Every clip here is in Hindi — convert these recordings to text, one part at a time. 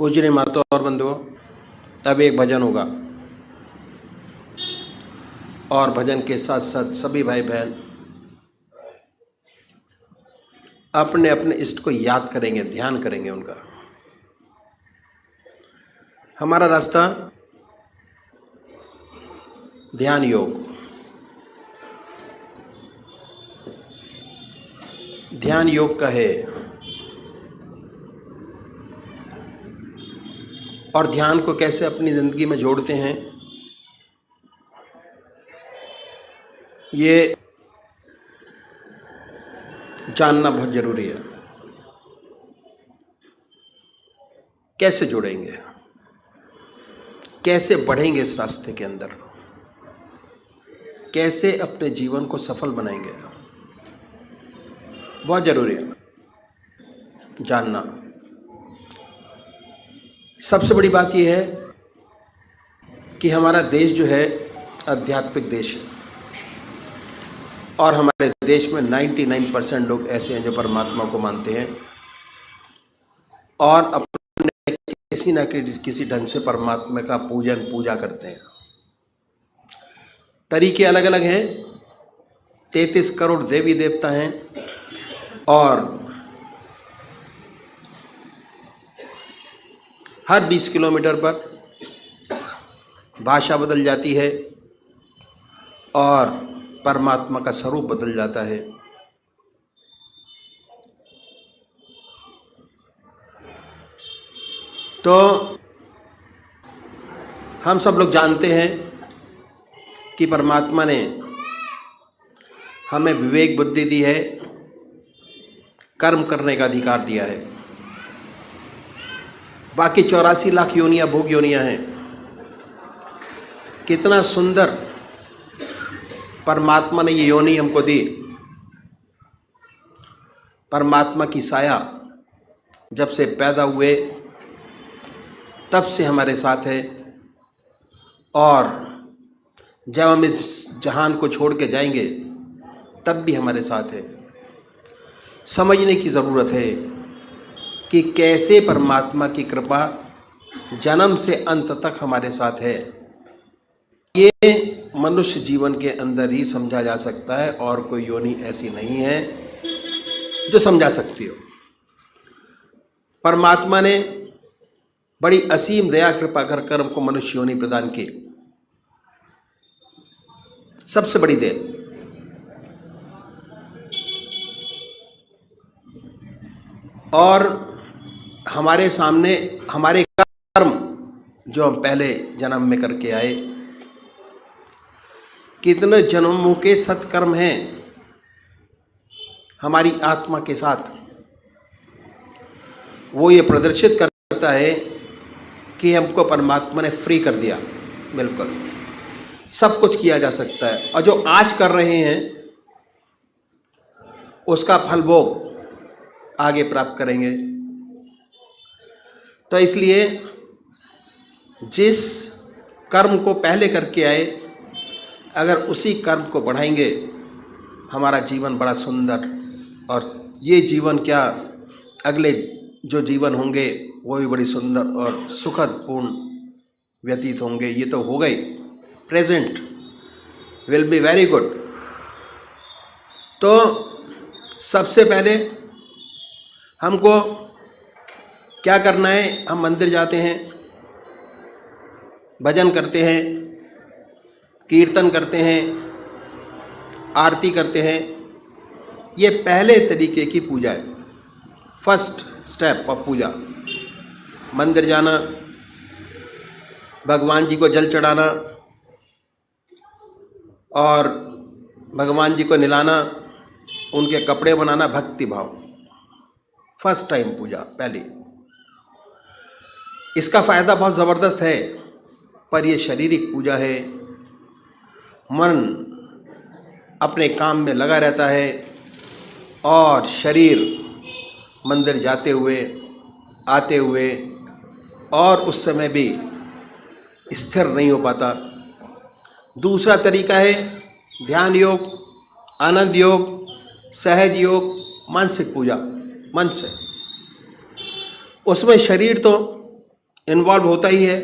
पूजनीय माता और बंधुओं, अब एक भजन होगा और भजन के साथ साथ सभी भाई बहन अपने अपने इष्ट को याद करेंगे, ध्यान करेंगे उनका। हमारा रास्ता ध्यान योग, ध्यान योग का है और ध्यान को कैसे अपनी ज़िंदगी में जोड़ते हैं ये जानना बहुत ज़रूरी है। कैसे जुड़ेंगे, कैसे बढ़ेंगे इस रास्ते के अंदर, कैसे अपने जीवन को सफल बनाएंगे, बहुत ज़रूरी है जानना। सबसे बड़ी बात यह है कि हमारा देश जो है आध्यात्मिक देश है और हमारे देश में 99% लोग ऐसे हैं जो परमात्मा को मानते हैं और अपने किसी न किसी ढंग से परमात्मा का पूजा करते हैं। तरीके अलग अलग हैं, 33 करोड़ देवी देवता हैं और हर 20 किलोमीटर पर भाषा बदल जाती है और परमात्मा का स्वरूप बदल जाता है। तो हम सब लोग जानते हैं कि परमात्मा ने हमें विवेक बुद्धि दी है, कर्म करने का अधिकार दिया है। बाकी 84 लाख योनियाँ भोग योनियाँ हैं। कितना सुंदर परमात्मा ने ये योनि हमको दी। परमात्मा की साया जब से पैदा हुए तब से हमारे साथ है और जब हम इस जहान को छोड़ के जाएंगे तब भी हमारे साथ है। समझने की ज़रूरत है कि कैसे परमात्मा की कृपा जन्म से अंत तक हमारे साथ है। ये मनुष्य जीवन के अंदर ही समझा जा सकता है और कोई योनि ऐसी नहीं है जो समझा सकती हो। परमात्मा ने बड़ी असीम दया कृपा कर हमको मनुष्य योनि प्रदान की। सबसे बड़ी देन। और हमारे सामने हमारे कर्म जो हम पहले जन्म में करके आए, कितने जन्मों के सत्कर्म हैं हमारी आत्मा के साथ, वो ये प्रदर्शित करता है कि हमको परमात्मा ने फ्री कर दिया। बिल्कुल सब कुछ किया जा सकता है और जो आज कर रहे हैं उसका फल भोग आगे प्राप्त करेंगे। तो इसलिए जिस कर्म को पहले करके आए, अगर उसी कर्म को बढ़ाएंगे हमारा जीवन बड़ा सुंदर, और ये जीवन क्या अगले जो जीवन होंगे वो भी बड़ी सुंदर और सुखद पूर्ण व्यतीत होंगे। ये तो हो गई, present will be very good. तो सबसे पहले हमको क्या करना है, हम मंदिर जाते हैं, भजन करते हैं, कीर्तन करते हैं, आरती करते हैं। ये पहले तरीके की पूजा है, फर्स्ट स्टेप ऑफ पूजा। मंदिर जाना, भगवान जी को जल चढ़ाना और भगवान जी को नहलाना, उनके कपड़े बनाना, भक्ति भाव, फर्स्ट टाइम पूजा पहली। इसका फ़ायदा बहुत ज़बरदस्त है, पर यह शारीरिक पूजा है। मन अपने काम में लगा रहता है और शरीर मंदिर जाते हुए आते हुए और उस समय भी स्थिर नहीं हो पाता। दूसरा तरीका है ध्यान योग, आनंद योग, सहज योग, मानसिक पूजा, मन से। उसमें शरीर तो इन्वॉल्व होता ही है,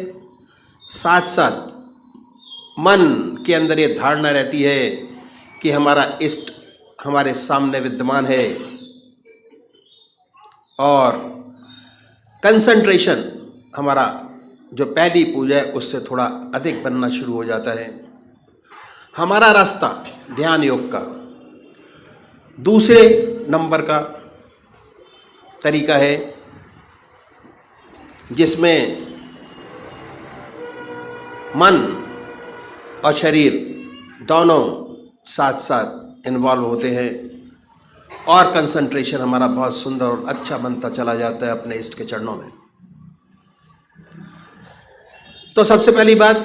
साथ साथ मन के अंदर ये धारणा रहती है कि हमारा इष्ट हमारे सामने विद्यमान है, और कंसंट्रेशन हमारा जो पहली पूजा है उससे थोड़ा अधिक बनना शुरू हो जाता है। हमारा रास्ता ध्यान योग का दूसरे नंबर का तरीका है, जिसमें मन और शरीर दोनों साथ साथ इन्वॉल्व होते हैं, और कंसंट्रेशन हमारा बहुत सुंदर और अच्छा बनता चला जाता है अपने इष्ट के चरणों में। तो सबसे पहली बात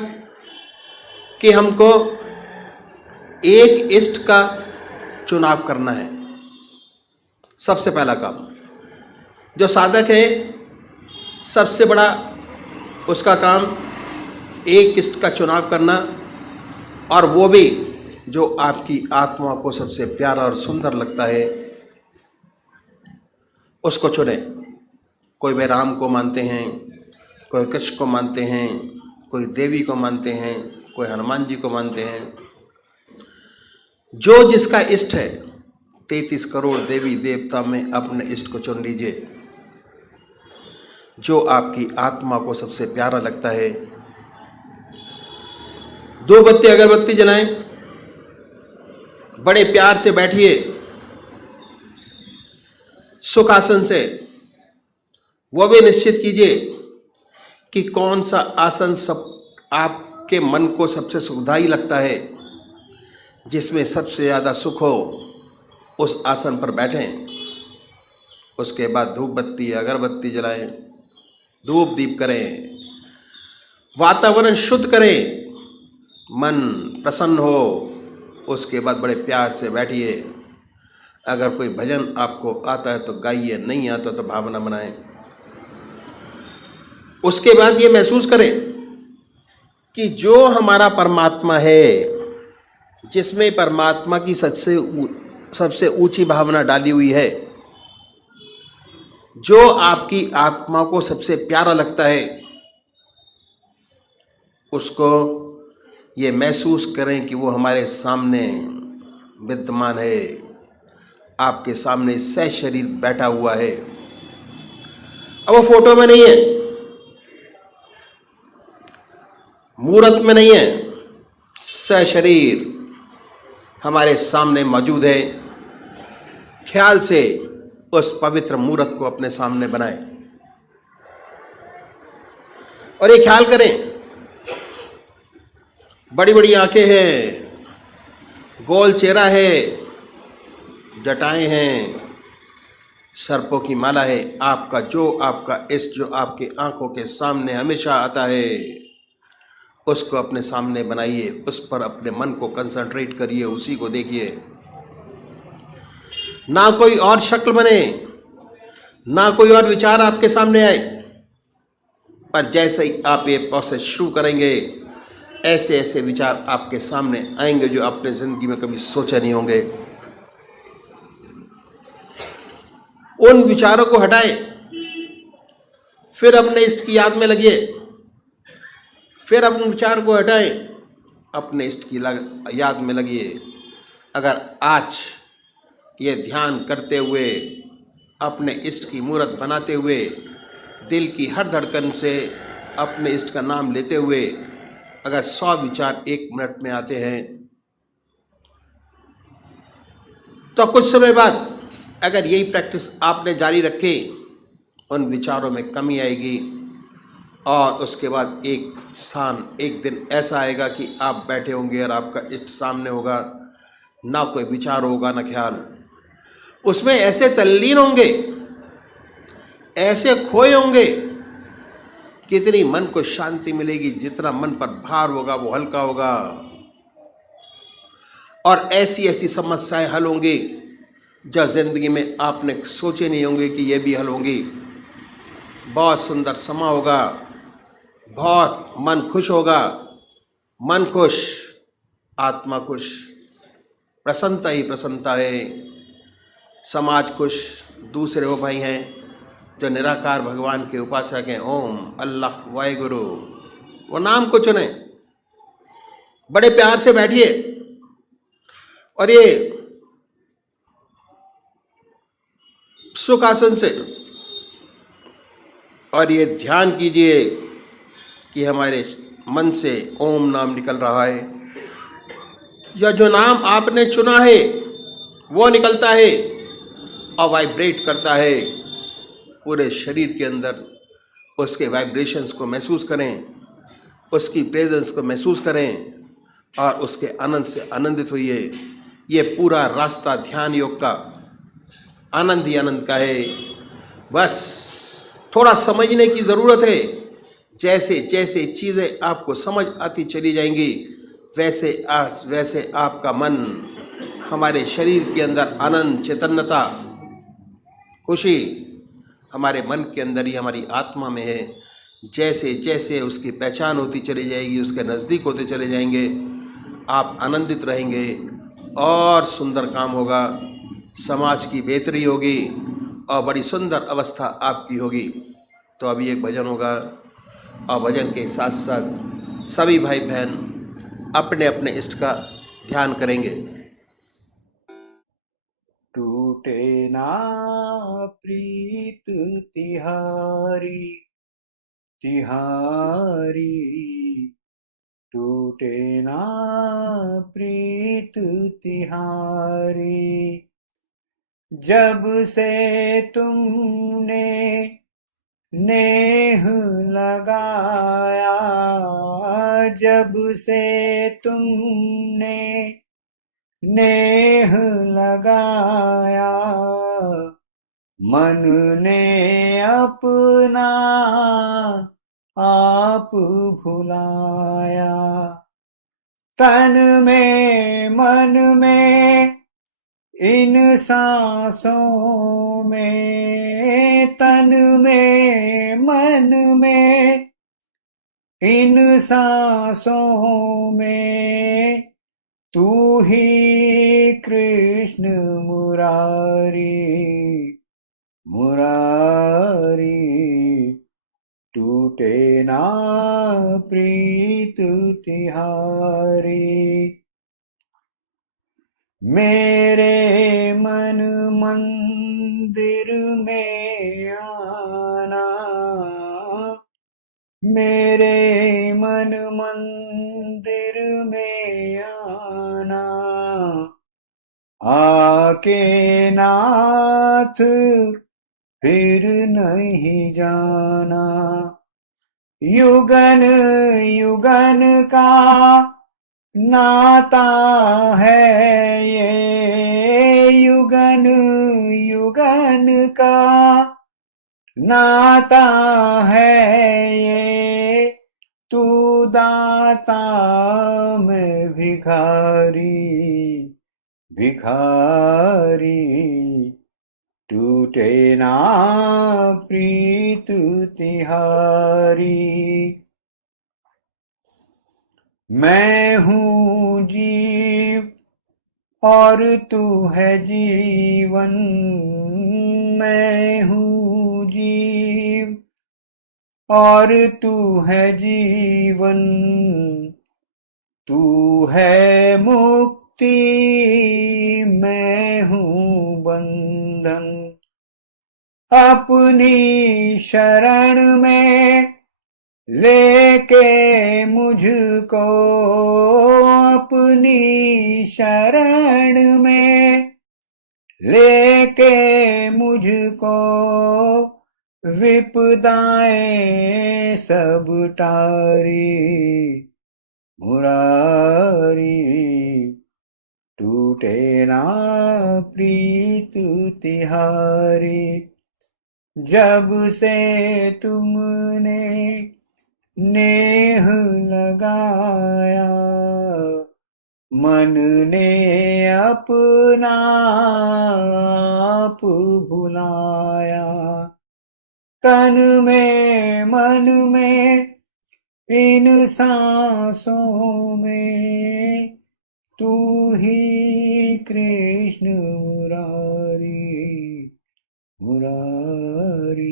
कि हमको एक इष्ट का चुनाव करना है। सबसे पहला काम जो साधक है, सबसे बड़ा उसका काम एक इष्ट का चुनाव करना, और वो भी जो आपकी आत्मा को सबसे प्यारा और सुंदर लगता है उसको चुने। कोई वे राम को मानते हैं, कोई कृष्ण को मानते हैं, कोई देवी को मानते हैं, कोई हनुमान जी को मानते हैं। जो जिसका इष्ट है, 33 करोड़ देवी देवता में अपने इष्ट को चुन लीजिए, जो आपकी आत्मा को सबसे प्यारा लगता है। 2 बत्ती अगरबत्ती जलाएं, बड़े प्यार से बैठिए सुखासन से। वो भी निश्चित कीजिए कि कौन सा आसन सब आपके मन को सबसे सुखदायी लगता है, जिसमें सबसे ज़्यादा सुख हो, उस आसन पर बैठें। उसके बाद धूप बत्ती अगरबत्ती जलाएं, धूप दीप करें, वातावरण शुद्ध करें, मन प्रसन्न हो। उसके बाद बड़े प्यार से बैठिए। अगर कोई भजन आपको आता है तो गाइए, नहीं आता तो भावना बनाएं। उसके बाद ये महसूस करें कि जो हमारा परमात्मा है, जिसमें परमात्मा की सबसे ऊंची भावना डाली हुई है, जो आपकी आत्मा को सबसे प्यारा लगता है, उसको ये महसूस करें कि वो हमारे सामने विद्यमान है, आपके सामने सशरीर बैठा हुआ है। अब वो फोटो में नहीं है, मूर्त में नहीं है, सशरीर हमारे सामने मौजूद है। ख्याल से उस पवित्र मूर्त को अपने सामने बनाएं और ये ख्याल करें, बड़ी बड़ी आंखें हैं, गोल चेहरा है, जटाएं हैं, सर्पों की माला है। आपका इष्ट जो आपके आंखों के सामने हमेशा आता है, उसको अपने सामने बनाइए, उस पर अपने मन को कंसंट्रेट करिए, उसी को देखिए। ना कोई और शक्ल बने, ना कोई और विचार आपके सामने आए, पर जैसे ही आप ये प्रोसेस शुरू करेंगे, ऐसे ऐसे विचार आपके सामने आएंगे जो आपने जिंदगी में कभी सोचे नहीं होंगे। उन विचारों को हटाएं, फिर अपने इष्ट की याद में लगिए। फिर अपने विचार को हटाएं, अपने इष्ट की याद में लगिए। अगर आज ये ध्यान करते हुए, अपने इष्ट की मूर्त बनाते हुए, दिल की हर धड़कन से अपने इष्ट का नाम लेते हुए अगर 100 विचार 1 मिनट में आते हैं, तो कुछ समय बाद अगर यही प्रैक्टिस आपने जारी रखी, उन विचारों में कमी आएगी, और उसके बाद एक दिन ऐसा आएगा कि आप बैठे होंगे और आपका इष्ट सामने होगा, ना कोई विचार होगा ना ख्याल। उसमें ऐसे तल्लीन होंगे, ऐसे खोए होंगे, कितनी मन को शांति मिलेगी। जितना मन पर भार होगा वो हल्का होगा, और ऐसी ऐसी समस्याएं हल होंगी जो जिंदगी में आपने सोचे नहीं होंगे कि ये भी हल होंगी। बहुत सुंदर समा होगा, बहुत मन खुश होगा। मन खुश, आत्मा खुश, प्रसन्नता ही प्रसन्नता है। समाज खुश, दूसरे वो भाई हैं जो निराकार भगवान के उपासक हैं, ओम, अल्लाह, वाहिगुरु, वो नाम को चुने, बड़े प्यार से बैठिए और ये सुखासन से और ये ध्यान कीजिए कि हमारे मन से ओम नाम निकल रहा है, या जो नाम आपने चुना है वो निकलता है और वाइब्रेट करता है पूरे शरीर के अंदर। उसके वाइब्रेशंस को महसूस करें, उसकी प्रेजेंस को महसूस करें और उसके आनंद से आनंदित होइए। ये पूरा रास्ता ध्यान योग का आनंद ही आनंद का है। बस थोड़ा समझने की ज़रूरत है। जैसे जैसे चीज़ें आपको समझ आती चली जाएंगी, वैसे आपका मन, हमारे शरीर के अंदर आनंद, चैतन्यता, खुशी हमारे मन के अंदर ही, हमारी आत्मा में है। जैसे जैसे उसकी पहचान होती चली जाएगी, उसके नज़दीक होते चले जाएंगे, आप आनंदित रहेंगे और सुंदर काम होगा, समाज की बेहतरी होगी और बड़ी सुंदर अवस्था आपकी होगी। तो अभी एक भजन होगा और भजन के साथ साथ सभी भाई बहन अपने अपने इष्ट का ध्यान करेंगे। टूटे ना प्रीत तिहारी तिहारी, टूटे ना प्रीत तिहारी, जब से तुमने नेह लगाया, जब से तुमने नेह लगाया, मन ने अपना आप भुलाया। तन में मन में इन सांसों में, तन में मन में इन सांसों में, तू ही कृष्ण मुरारी मुरारी, टूटे ना प्रीत तिहारी। मेरे मन मंदिर में आना, मेरे मन मंदिर में आना, आके नाथ फिर नहीं जाना। युगन युगन का नाता है ये, युगन युगन का नाता है ये, तू दाता मैं भिखारी भिखारी, टूटे ना प्रीत तिहारी। मैं हूँ जीव और तू है जीवन, मैं हूँ जीव और तू है जीवन, तू है मुक्ति मैं हूँ बंधन। अपनी शरण में लेके मुझको, अपनी शरण में लेके मुझको, विपदाएं सब टारी मुरारी, टूटे ना प्रीत तिहारी। जब से तुमने नेह लगाया, मन ने अपना आप भुलाया। तन में मन में इन सांसों में, तू ही कृष्ण मुरारी मुरारी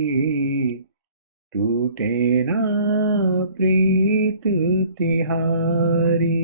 टूटे ना प्रीत तिहारी।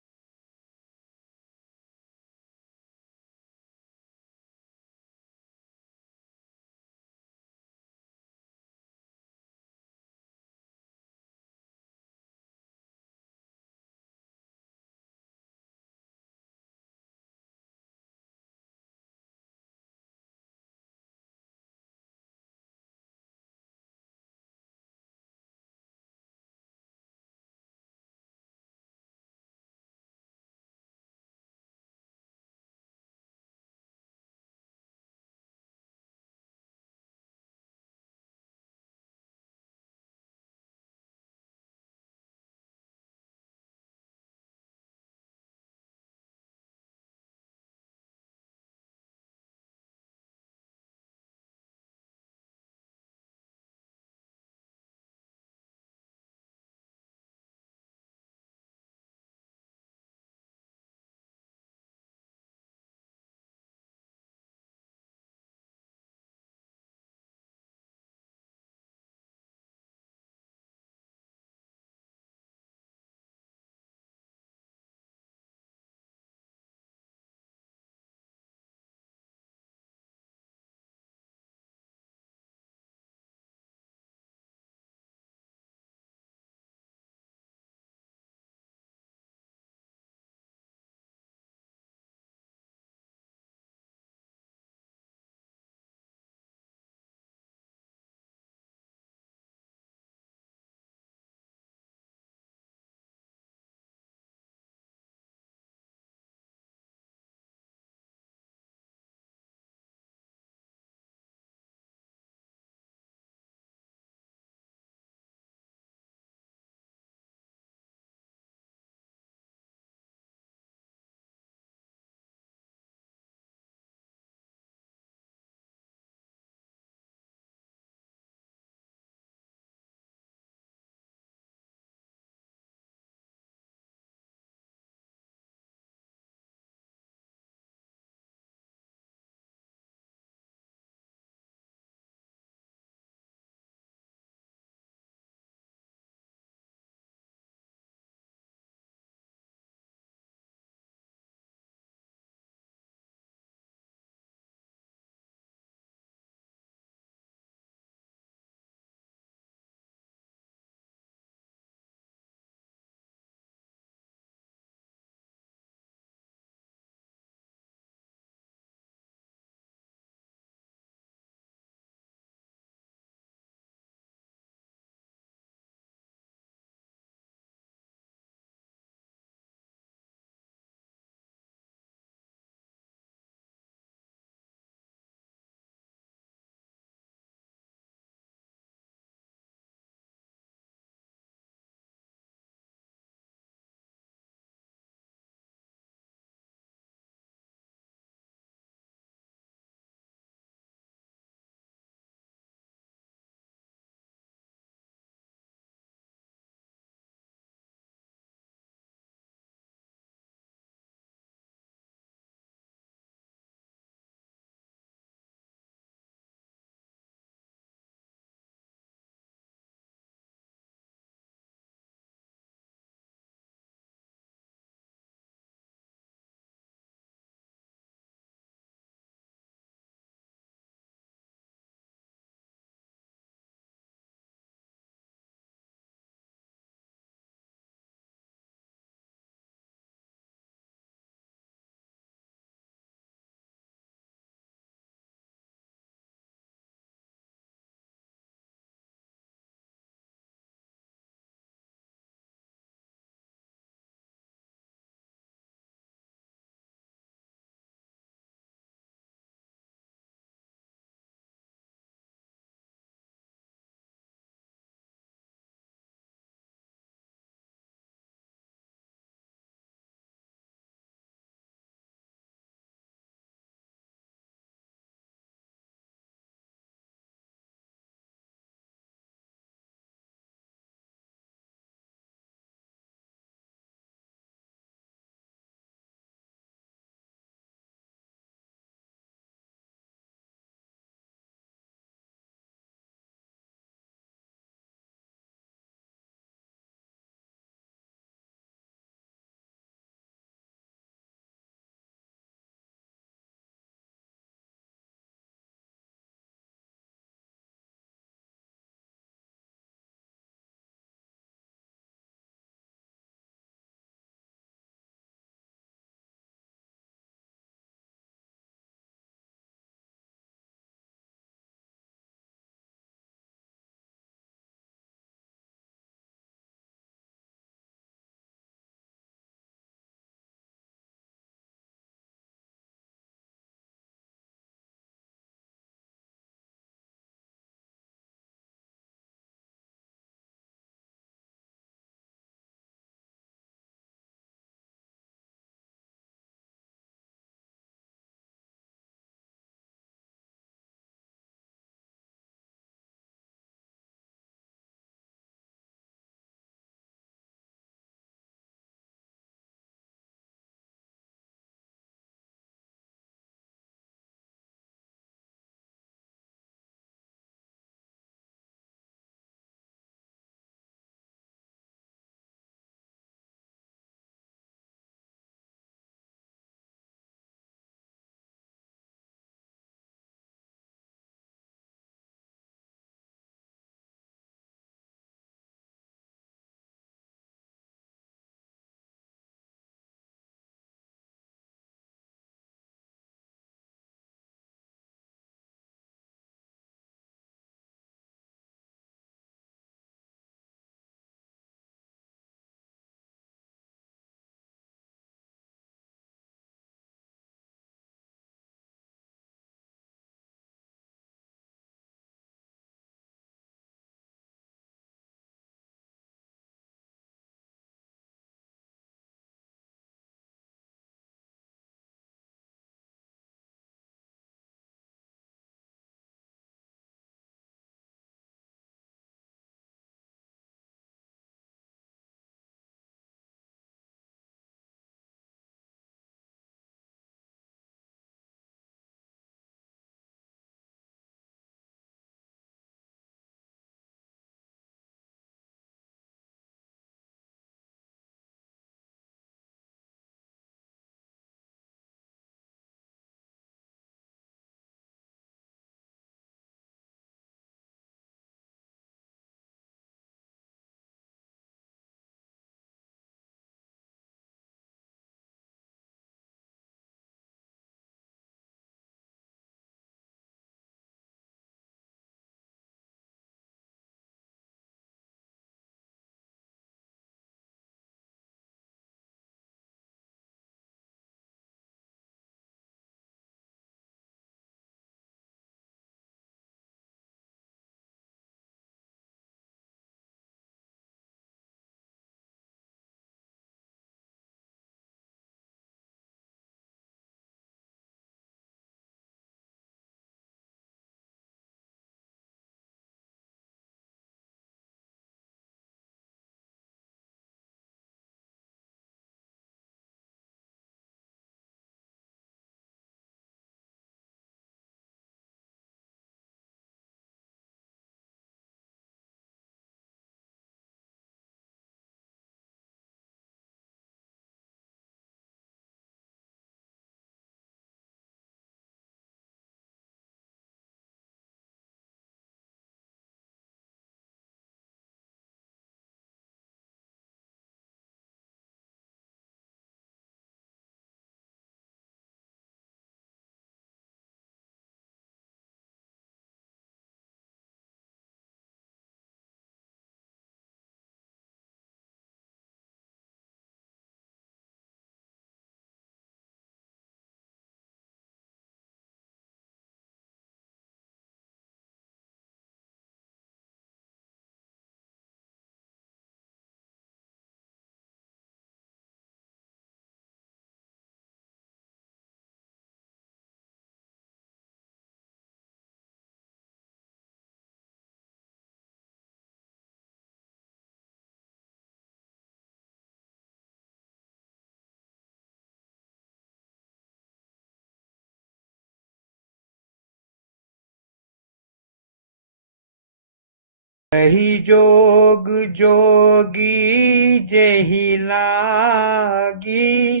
ही जोग जोगी जेहि लागी,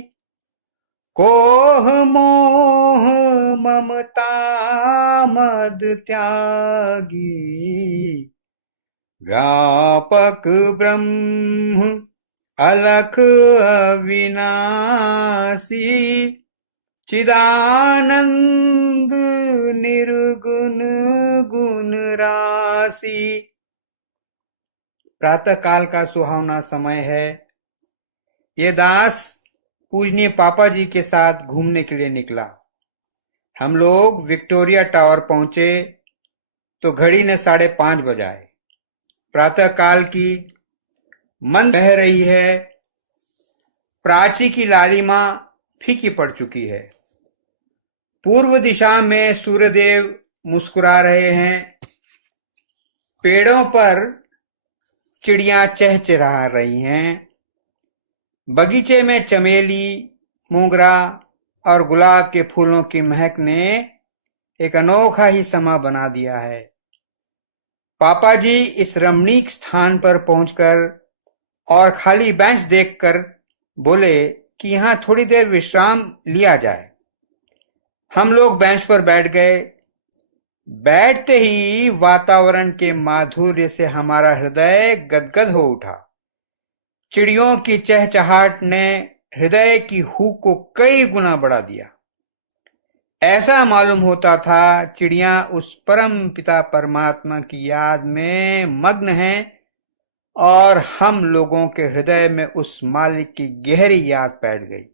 कोह मोह ममता मद त्यागी, व्यापक ब्रह्म अलख अविनाशी, चिदानंद निर्गुण गुण राशि। प्रातः काल का सुहावना समय है। ये दास पूजनीय पापा जी के साथ घूमने के लिए निकला। हम लोग विक्टोरिया टावर पहुंचे तो घड़ी ने 5:30 बजाए। प्रातः काल की मंद बह रही है। प्राची की लालिमा फीकी पड़ चुकी है। पूर्व दिशा में सूर्यदेव मुस्कुरा रहे हैं। पेड़ों पर चिड़ियां चहचहा रही हैं। बगीचे में चमेली, मोगरा और गुलाब के फूलों की महक ने एक अनोखा ही समा बना दिया है। पापा जी इस रमणीक स्थान पर पहुंचकर और खाली बेंच देखकर बोले कि यहां थोड़ी देर विश्राम लिया जाए। हम लोग बेंच पर बैठ गए। बैठते ही वातावरण के माधुर्य से हमारा हृदय गदगद हो उठा। चिड़ियों की चहचहाट ने हृदय की हूक को कई गुना बढ़ा दिया। ऐसा मालूम होता था चिड़ियां उस परम पिता परमात्मा की याद में मग्न हैं और हम लोगों के हृदय में उस मालिक की गहरी याद बैठ गई।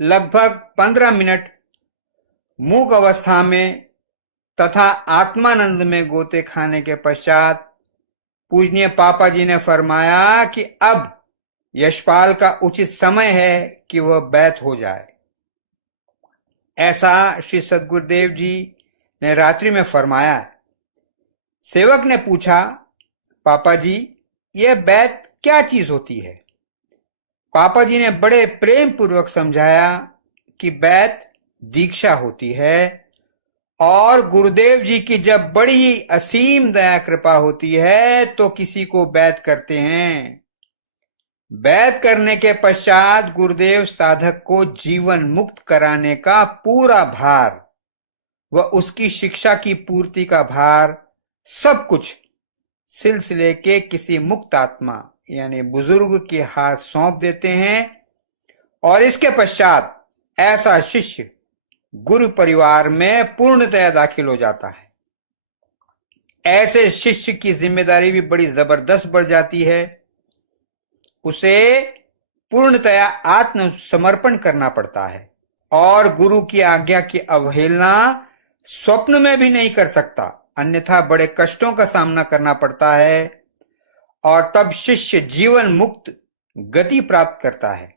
लगभग 15 मिनट मूक अवस्था में तथा आत्मानंद में गोते खाने के पश्चात पूजनीय पापा जी ने फरमाया कि अब यशपाल का उचित समय है कि वह बैत हो जाए। ऐसा श्री सद्गुरुदेव जी ने रात्रि में फरमाया। सेवक ने पूछा, पापा जी यह बैत क्या चीज होती है? पापा जी ने बड़े प्रेम पूर्वक समझाया कि बैत दीक्षा होती है और गुरुदेव जी की जब बड़ी ही असीम दया कृपा होती है तो किसी को बैत करते हैं। बैत करने के पश्चात गुरुदेव साधक को जीवन मुक्त कराने का पूरा भार व उसकी शिक्षा की पूर्ति का भार सब कुछ सिलसिले के किसी मुक्त आत्मा यानी बुजुर्ग के हाथ सौंप देते हैं और इसके पश्चात ऐसा शिष्य गुरु परिवार में पूर्णतया दाखिल हो जाता है। ऐसे शिष्य की जिम्मेदारी भी बड़ी जबरदस्त बढ़ जाती है। उसे पूर्णतया आत्मसमर्पण करना पड़ता है और गुरु की आज्ञा की अवहेलना स्वप्न में भी नहीं कर सकता, अन्यथा बड़े कष्टों का सामना करना पड़ता है और तब शिष्य जीवन मुक्त गति प्राप्त करता है।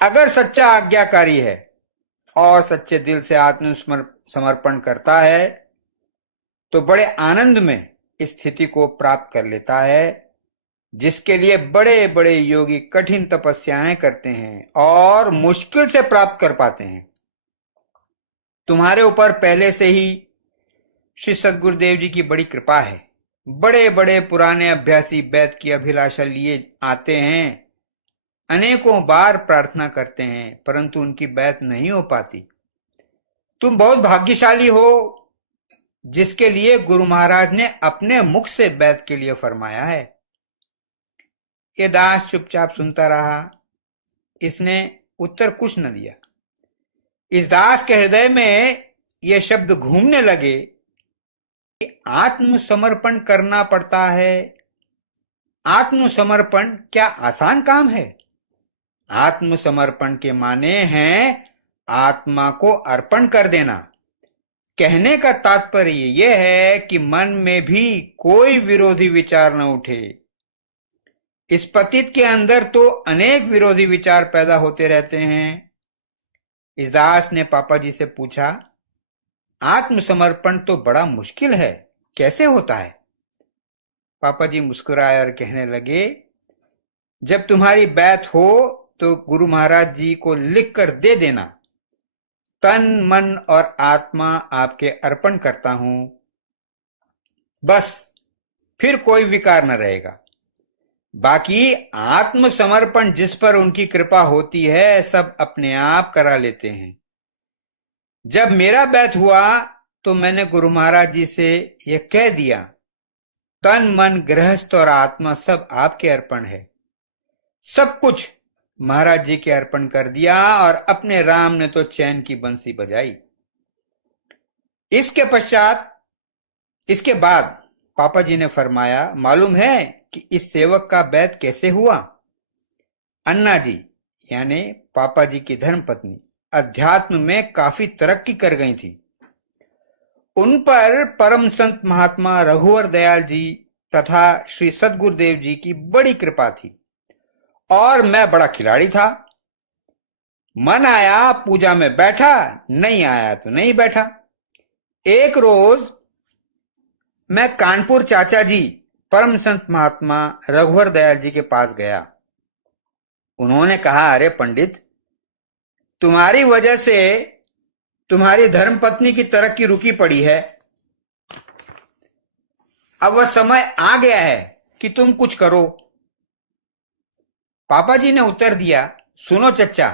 अगर सच्चा आज्ञाकारी है और सच्चे दिल से आत्मसमर्पण करता है तो बड़े आनंद में इस स्थिति को प्राप्त कर लेता है, जिसके लिए बड़े बड़े योगी कठिन तपस्याएं करते हैं और मुश्किल से प्राप्त कर पाते हैं। तुम्हारे ऊपर पहले से ही श्री सद्गुरुदेव जी की बड़ी कृपा है। बड़े बड़े पुराने अभ्यासी बैत की अभिलाषा लिए आते हैं, अनेकों बार प्रार्थना करते हैं, परंतु उनकी बैत नहीं हो पाती। तुम बहुत भाग्यशाली हो जिसके लिए गुरु महाराज ने अपने मुख से बैत के लिए फरमाया है। ये दास चुपचाप सुनता रहा। इसने उत्तर कुछ न दिया। इस दास के हृदय में ये शब्द घूमने लगे कि आत्मसमर्पण करना पड़ता है। आत्मसमर्पण क्या आसान काम है? आत्मसमर्पण के माने हैं आत्मा को अर्पण कर देना। कहने का तात्पर्य यह है कि मन में भी कोई विरोधी विचार न उठे। इस पतित के अंदर तो अनेक विरोधी विचार पैदा होते रहते हैं। इस दास ने पापा जी से पूछा, आत्मसमर्पण तो बड़ा मुश्किल है, कैसे होता है? पापा जी मुस्कुराए और कहने लगे, जब तुम्हारी बैत हो तो गुरु महाराज जी को लिख कर दे देना, तन मन और आत्मा आपके अर्पण करता हूं। बस फिर कोई विकार न रहेगा। बाकी आत्मसमर्पण जिस पर उनकी कृपा होती है सब अपने आप करा लेते हैं। जब मेरा बैत हुआ तो मैंने गुरु महाराज जी से यह कह दिया, तन मन गृहस्थ और आत्मा सब आपके अर्पण है। सब कुछ महाराज जी के अर्पण कर दिया और अपने राम ने तो चैन की बंसी बजाई। इसके बाद पापा जी ने फरमाया, मालूम है कि इस सेवक का बैत कैसे हुआ? अन्ना जी यानी पापा जी की धर्मपत्नी अध्यात्म में काफी तरक्की कर गई थी। उन पर परम संत महात्मा रघुवर दयाल जी तथा श्री सद्गुरुदेव जी की बड़ी कृपा थी और मैं बड़ा खिलाड़ी था। मन आया पूजा में बैठा, नहीं आया तो नहीं बैठा। एक रोज मैं कानपुर चाचा जी परम संत महात्मा रघुवर दयाल जी के पास गया। उन्होंने कहा, अरे पंडित, तुम्हारी वजह से तुम्हारी धर्मपत्नी की तरक्की रुकी पड़ी है। अब वह समय आ गया है कि तुम कुछ करो। पापा जी ने उत्तर दिया, सुनो चच्चा,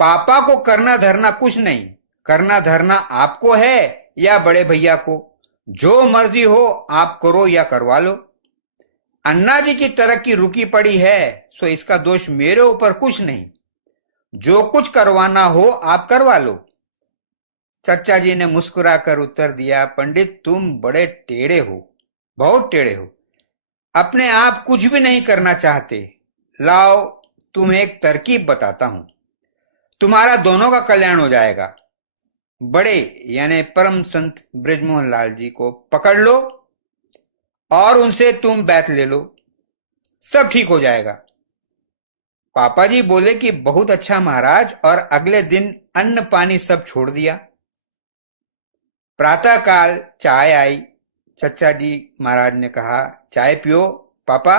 पापा को करना धरना कुछ नहीं, करना धरना आपको है या बड़े भैया को। जो मर्जी हो आप करो या करवा लो। अन्ना जी की तरक्की रुकी पड़ी है सो इसका दोष मेरे ऊपर कुछ नहीं। जो कुछ करवाना हो आप करवा लो। चच्चा जी ने मुस्कुराकर उत्तर दिया, पंडित तुम बड़े टेढ़े हो, बहुत टेढ़े हो, अपने आप कुछ भी नहीं करना चाहते। लाओ तुम्हें एक तरकीब बताता हूं, तुम्हारा दोनों का कल्याण हो जाएगा। बड़े यानी परम संत ब्रजमोहन लाल जी को पकड़ लो और उनसे तुम बैत ले लो, सब ठीक हो जाएगा। पापा जी बोले कि बहुत अच्छा महाराज, और अगले दिन अन्न पानी सब छोड़ दिया। प्रातःकाल चाय आई। चच्चा जी महाराज ने कहा, चाय पियो पापा।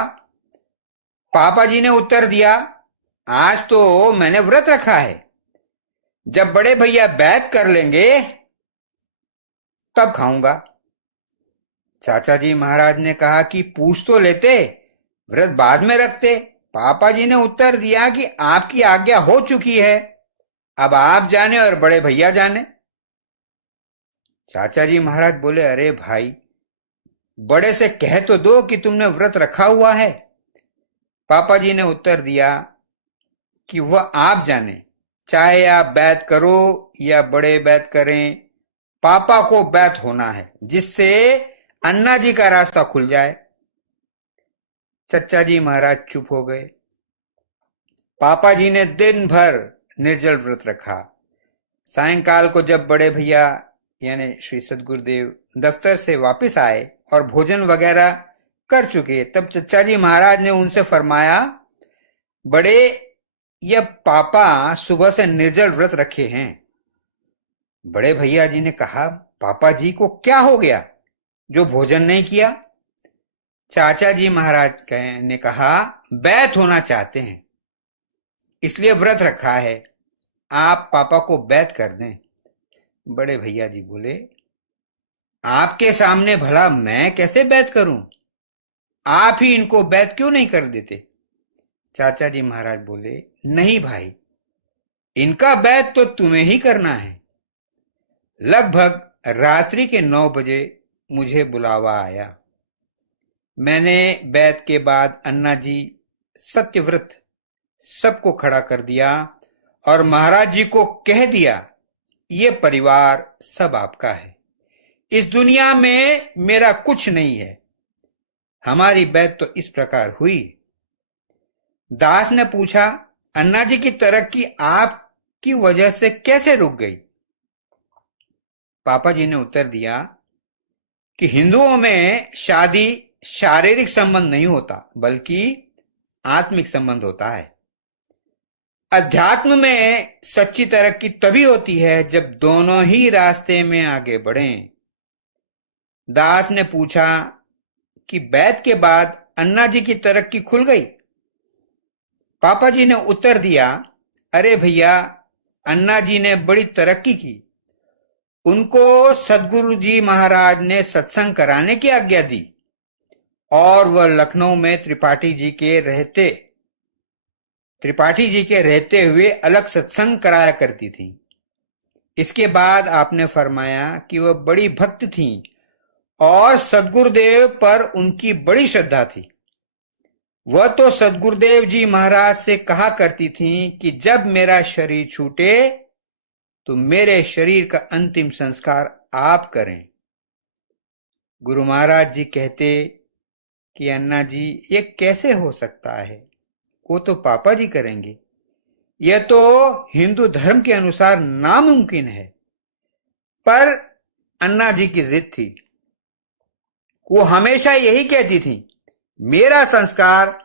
पापा जी ने उत्तर दिया, आज तो मैंने व्रत रखा है, जब बड़े भैया बैत कर लेंगे तब खाऊंगा। चाचा जी महाराज ने कहा कि पूछ तो लेते, व्रत बाद में रखते। पापा जी ने उत्तर दिया कि आपकी आज्ञा हो चुकी है, अब आप जाने और बड़े भैया जाने। चाचा जी महाराज बोले, अरे भाई, बड़े से कह तो दो कि तुमने व्रत रखा हुआ है। पापा जी ने उत्तर दिया कि वह आप जाने, चाहे आप बैत करो या बड़े बैत करें, पापा को बैत होना है, जिससे अन्ना जी का रास्ता खुल जाए। चच्चा जी महाराज चुप हो गए। पापा जी ने दिन भर निर्जल व्रत रखा। सायंकाल को जब बड़े भैया यानी श्री सद्गुरुदेव दफ्तर से वापस आए और भोजन वगैरह कर चुके, तब चच्चा जी महाराज ने उनसे फरमाया, बड़े, यह पापा सुबह से निर्जल व्रत रखे हैं। बड़े भैया जी ने कहा, पापा जी को क्या हो गया जो भोजन नहीं किया? चाचा जी महाराज ने कहा, बैत होना चाहते हैं इसलिए व्रत रखा है, आप पापा को बैत कर दें। बड़े भैया जी बोले, आपके सामने भला मैं कैसे बैत करूं? आप ही इनको बैत क्यों नहीं कर देते? चाचा जी महाराज बोले, नहीं भाई, इनका बैत तो तुम्हें ही करना है। लगभग रात्रि के 9 बजे मुझे बुलावा आया। मैंने बैत के बाद अन्ना जी सत्यव्रत सबको खड़ा कर दिया और महाराज जी को कह दिया, ये परिवार सब आपका है, इस दुनिया में मेरा कुछ नहीं है। हमारी बैत तो इस प्रकार हुई। दास ने पूछा, अन्ना जी की तरक्की आपकी वजह से कैसे रुक गई? पापा जी ने उत्तर दिया कि हिंदुओं में शादी शारीरिक संबंध नहीं होता, बल्कि आत्मिक संबंध होता है। अध्यात्म में सच्ची तरक्की तभी होती है जब दोनों ही रास्ते में आगे बढ़ें। दास ने पूछा कि बैत के बाद अन्ना जी की तरक्की खुल गई? पापा जी ने उत्तर दिया, अरे भैया, अन्ना जी ने बड़ी तरक्की की। उनको सद्गुरु जी महाराज ने सत्संग कराने की आज्ञा दी और वह लखनऊ में त्रिपाठी जी के रहते हुए अलग सत्संग कराया करती थी। इसके बाद आपने फरमाया कि वह बड़ी भक्त थीं और सद्गुरुदेव पर उनकी बड़ी श्रद्धा थी। वह तो सद्गुरुदेव जी महाराज से कहा करती थीं कि जब मेरा शरीर छूटे तो मेरे शरीर का अंतिम संस्कार आप करें। गुरु महाराज जी कहते कि अन्ना जी, ये कैसे हो सकता है, वो तो पापा जी करेंगे, यह तो हिंदू धर्म के अनुसार नामुमकिन है। पर अन्ना जी की जिद थी। वो हमेशा यही कहती थी, मेरा संस्कार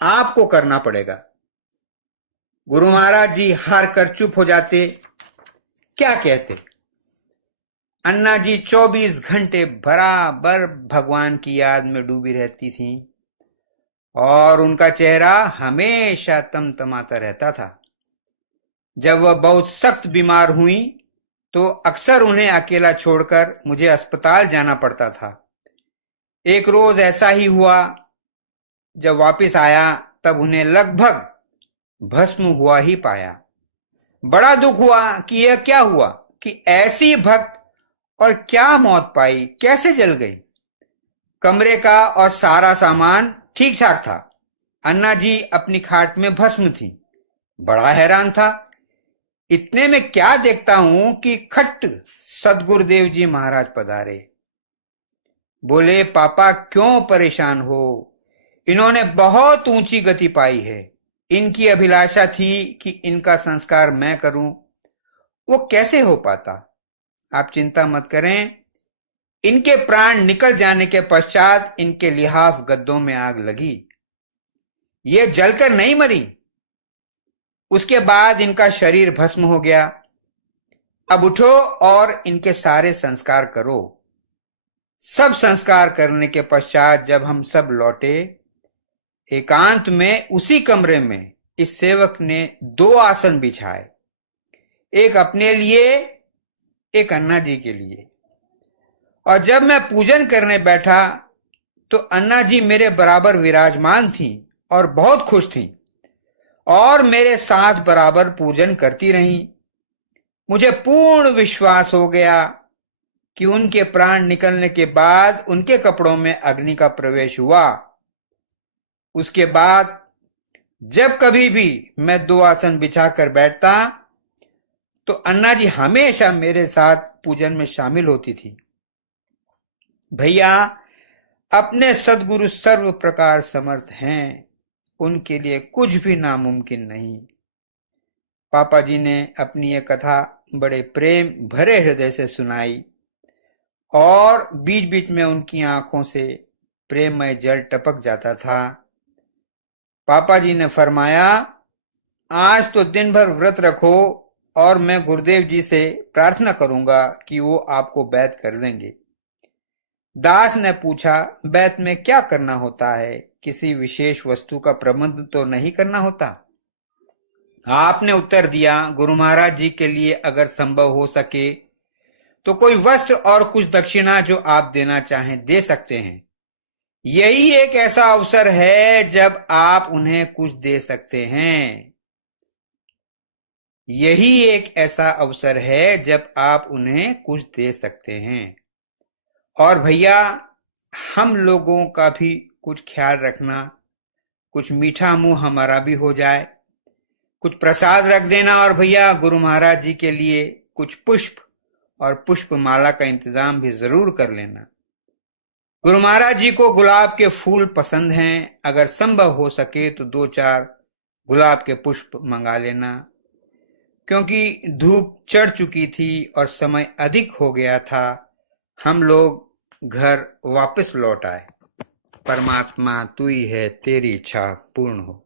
आपको करना पड़ेगा। गुरु महाराज जी हार कर चुप हो जाते। क्या कहते? अन्ना जी 24 घंटे बराबर भगवान की याद में डूबी रहती थीं और उनका चेहरा हमेशा तमतमाता रहता था। जब वह बहुत सख्त बीमार हुई तो अक्सर उन्हें अकेला छोड़कर मुझे अस्पताल जाना पड़ता था। एक रोज ऐसा ही हुआ। जब वापस आया तब उन्हें लगभग भस्म हुआ ही पाया। बड़ा दुख हुआ कि यह क्या हुआ कि ऐसी भक्त और क्या मौत पाई, कैसे जल गई। कमरे का और सारा सामान ठीक ठाक था। अन्ना जी अपनी खाट में भस्म थी। बड़ा हैरान था। इतने में क्या देखता हूं कि खट्ट सद्गुरुदेव जी महाराज पधारे। बोले, पापा क्यों परेशान हो, इन्होंने बहुत ऊंची गति पाई है। इनकी अभिलाषा थी कि इनका संस्कार मैं करूं, वो कैसे हो पाता। आप चिंता मत करें। इनके प्राण निकल जाने के पश्चात इनके लिहाफ गद्दों में आग लगी, ये जलकर नहीं मरी। उसके बाद इनका शरीर भस्म हो गया। अब उठो और इनके सारे संस्कार करो। सब संस्कार करने के पश्चात जब हम सब लौटे, एकांत में उसी कमरे में इस सेवक ने 2 आसन बिछाए, एक अपने लिए, एक अन्ना जी के लिए। और जब मैं पूजन करने बैठा तो अन्ना जी मेरे बराबर विराजमान थी और बहुत खुश थी और मेरे साथ बराबर पूजन करती रहीं। मुझे पूर्ण विश्वास हो गया कि उनके प्राण निकलने के बाद उनके कपड़ों में अग्नि का प्रवेश हुआ। उसके बाद जब कभी भी मैं 2 आसन बिछाकर बैठता तो अन्ना जी हमेशा मेरे साथ पूजन में शामिल होती थी। भैया, अपने सद्गुरु सर्व प्रकार समर्थ हैं, उनके लिए कुछ भी नामुमकिन नहीं। पापा जी ने अपनी यह कथा बड़े प्रेम भरे हृदय से सुनाई और बीच बीच में उनकी आंखों से प्रेममय जल टपक जाता था। पापा जी ने फरमाया, आज तो दिन भर व्रत रखो और मैं गुरुदेव जी से प्रार्थना करूंगा कि वो आपको बैत कर देंगे। दास ने पूछा, बैत में क्या करना होता है? किसी विशेष वस्तु का प्रबंध तो नहीं करना होता? आपने उत्तर दिया, गुरु महाराज जी के लिए अगर संभव हो सके तो कोई वस्त्र और कुछ दक्षिणा जो आप देना चाहें दे सकते हैं। यही एक ऐसा अवसर है जब आप उन्हें कुछ दे सकते हैं। यही एक ऐसा अवसर है जब आप उन्हें कुछ दे सकते हैं। और भैया, हम लोगों का भी कुछ ख्याल रखना, कुछ मीठा मुंह हमारा भी हो जाए, कुछ प्रसाद रख देना। और भैया, गुरु महाराज जी के लिए कुछ पुष्प और पुष्प माला का इंतजाम भी जरूर कर लेना। गुरु महाराज जी को गुलाब के फूल पसंद हैं। अगर संभव हो सके तो 2-4 गुलाब के पुष्प मंगा लेना, क्योंकि धूप चढ़ चुकी थी और समय अधिक हो गया था। हम लोग घर वापस लौट आए। परमात्मा तू ही है, तेरी इच्छा पूर्ण हो।